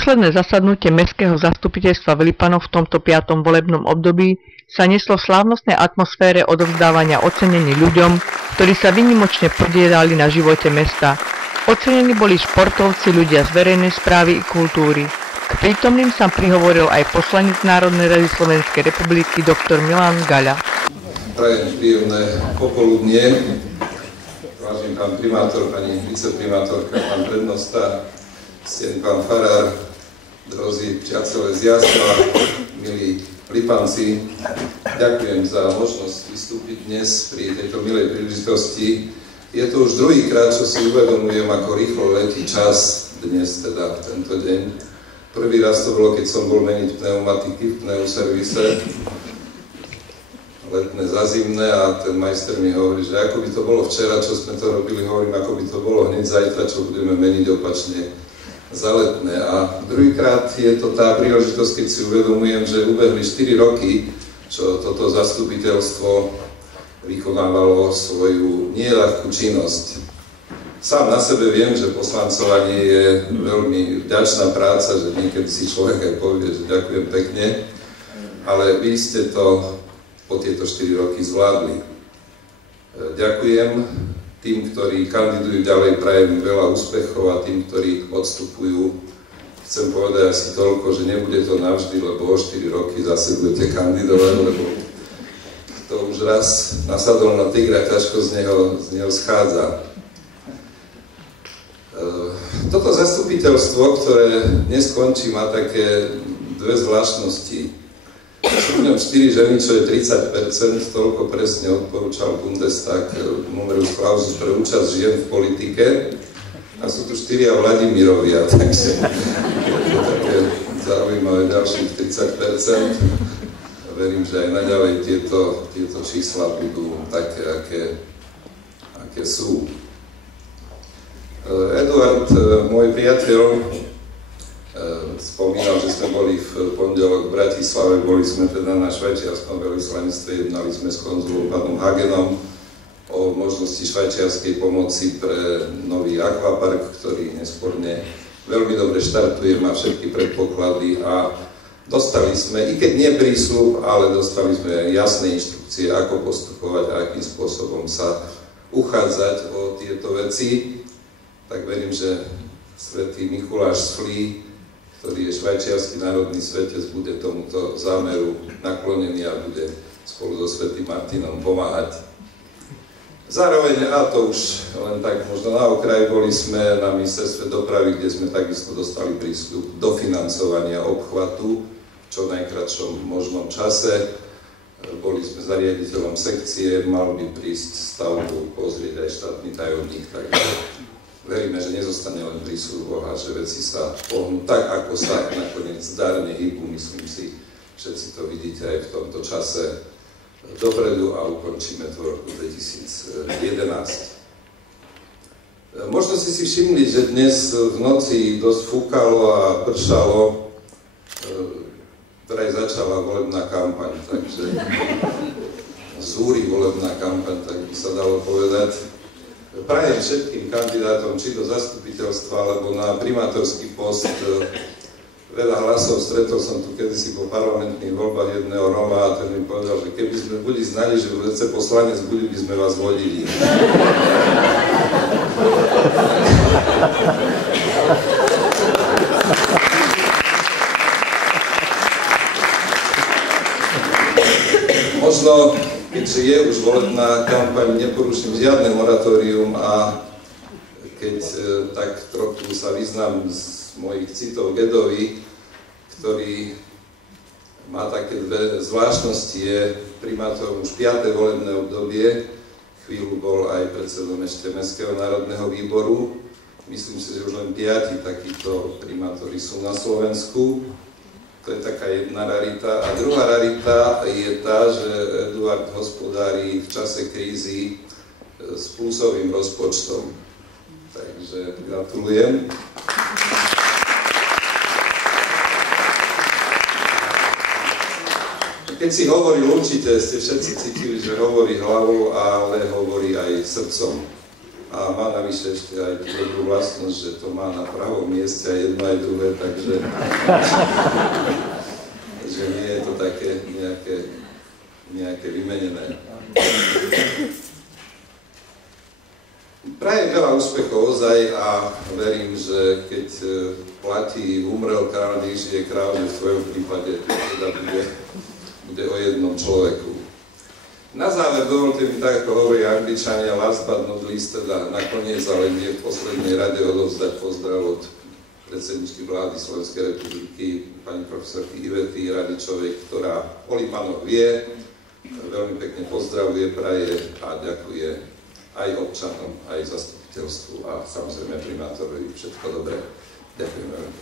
Posledné zasadnutie mestského zastupiteľstva v Lipanoch v tomto 5. volebnom období sa neslo v slávnostnej atmosfére odovzdávania ocenení ľuďom, ktorí sa výnimočne podielali na živote mesta. Ocenení boli športovci, ľudia z verejnej správy i kultúry. K prítomným sa prihovoril aj poslanec Národnej rady Slovenskej republiky dr. Milan Gaľa. Prajem príjemné popoludnie. Vážený pán primátor, pani viceprimátorka, pán prednosta, ctený pán farár, drozí priatelé z Jasla, milí Lipanci, ďakujem za možnosť vystúpiť dnes pri tejto milej príležitosti. Je to už druhýkrát, čo si uvedomujem, ako rýchlo letí čas dnes, teda tento deň. Prvý raz to bolo, keď som bol meniť pneumatiky v pneuservise, letné za zimné, a ten majster mi hovorí, že ako by to bolo včera, čo sme to robili, hovorím, ako by to bolo hneď zajtra, čo budeme meniť opačne za letné. A druhýkrát je to tá príležitosť, keď si uvedomujem, že ubehli 4 roky, čo toto zastupiteľstvo vykonávalo svoju nieľahkú činnosť. Sám na sebe viem, že poslancovanie je veľmi vďačná práca, že niekedy si človek aj povie, že ďakujem pekne, ale vy ste to po tieto 4 roky zvládli. Ďakujem tým, ktorí kandidujú ďalej, prajem veľa úspechov, a tým, ktorí odstupujú, chcem povedať asi toľko, že nebude to navždy, lebo o 4 roky zase budete kandidovať, lebo to už raz nasadol na tigra, ťažko z neho schádza. Toto zastupiteľstvo, ktoré dnes končí, má také dve zvláštnosti. Spomínam 4 ženy, čo je 30%, toľko presne odporúčal Bundestag numerus clausus pre účasť žien v politike. A sú tu 4 Vladimirovia, takže je to také zaujímavé, ďalších 30%. Verím, že aj naďalej tieto čísla budú také, aké sú. Eduard, môj priateľ, spomínal, že sme boli v pondelok v Bratislave, boli sme teda na švajčiarskom veľvyslanectve, jednali sme s konzulom pánom Hagenom o možnosti švajčiarskej pomoci pre nový akvapark, ktorý nesporne veľmi dobre štartuje, má všetky predpoklady, a dostali sme, i keď nie prísľub, ale dostali sme jasné inštrukcie, ako postupovať a akým spôsobom sa uchádzať o tieto veci. Tak verím, že svätý Mikuláš z Flí, ktorý je švajčiarsky národný svetec, bude tomuto zámeru naklonený a bude spolu so svätým Martinom pomáhať. Zároveň, a to už len tak možno na okraj, boli sme na ministerstve dopravy, kde sme takisto dostali prísľub dofinancovania obchvatu v čo najkratšom možnom čase. Boli sme za riaditeľom sekcie, mal by prísť stavbu pozrieť aj štátny tajomník, takže veríme, že nezostane len prísľub a že veci sa pohnú tak, ako sa nakoniec dárne hýbu. Myslím si, všetci to vidíte aj v tomto čase dopredu, a ukončíme to v roku 2011. Možno ste si všimli, že dnes v noci dosť fúkalo a pršalo, vraj začala volebná kampaň, takže zúri volebná kampaň, tak by sa dalo povedať. Prajem všetkým kandidátom, či do zastupiteľstva, alebo na primátorský post, veľa hlasov. Stretol som tu kedysi po parlamentných voľbách jedného Roma, a ten mi povedal, že keby sme boli znali, že budete poslanec, by sme vás volili. Možno, keďže je už volebná kampaň, neporuším žiadne moratórium, a keď tak trochu sa vyznám z mojich citov Gedovi, ktorý má také dve zvláštnosti, je primátorom už 5. volebné obdobie, chvíľu bol aj predsedom ešte Mestského národného výboru. Myslím si, že už len 5 takíto primátori sú na Slovensku. To je taká jedna rarita. A druhá rarita je tá, že Eduard hospodári v čase krízy s plusovým rozpočtom. Takže gratulujem. Keď si hovoril, určite ste všetci cítili, že hovorí hlavou, ale hovorí aj srdcom. a má navyše ešte aj tú dobrú vlastnosť, že to má na pravom mieste aj jedno aj druhé, takže že nie je to také nejaké vymenené. Prajem veľa úspechov ozaj a verím, že keď platí umrel kráľ, nech žije kráľ, že v tvojom prípade teda bude o jednom človeku. Na záver dovolte mi, tak ako hovorí Angličania, last but not least, teda nakoniec, ale nie v poslednej rade, odovzdať pozdrav od predsedničky vlády Slovenskej republiky, pani profesorky Ivety Radičovej, ktorá o Lipanoch vie, veľmi pekne pozdravuje, praje a ďakuje aj občanom, aj zastupiteľstvu a samozrejme primátorovi. Všetko dobré. Ďakujem veľmi.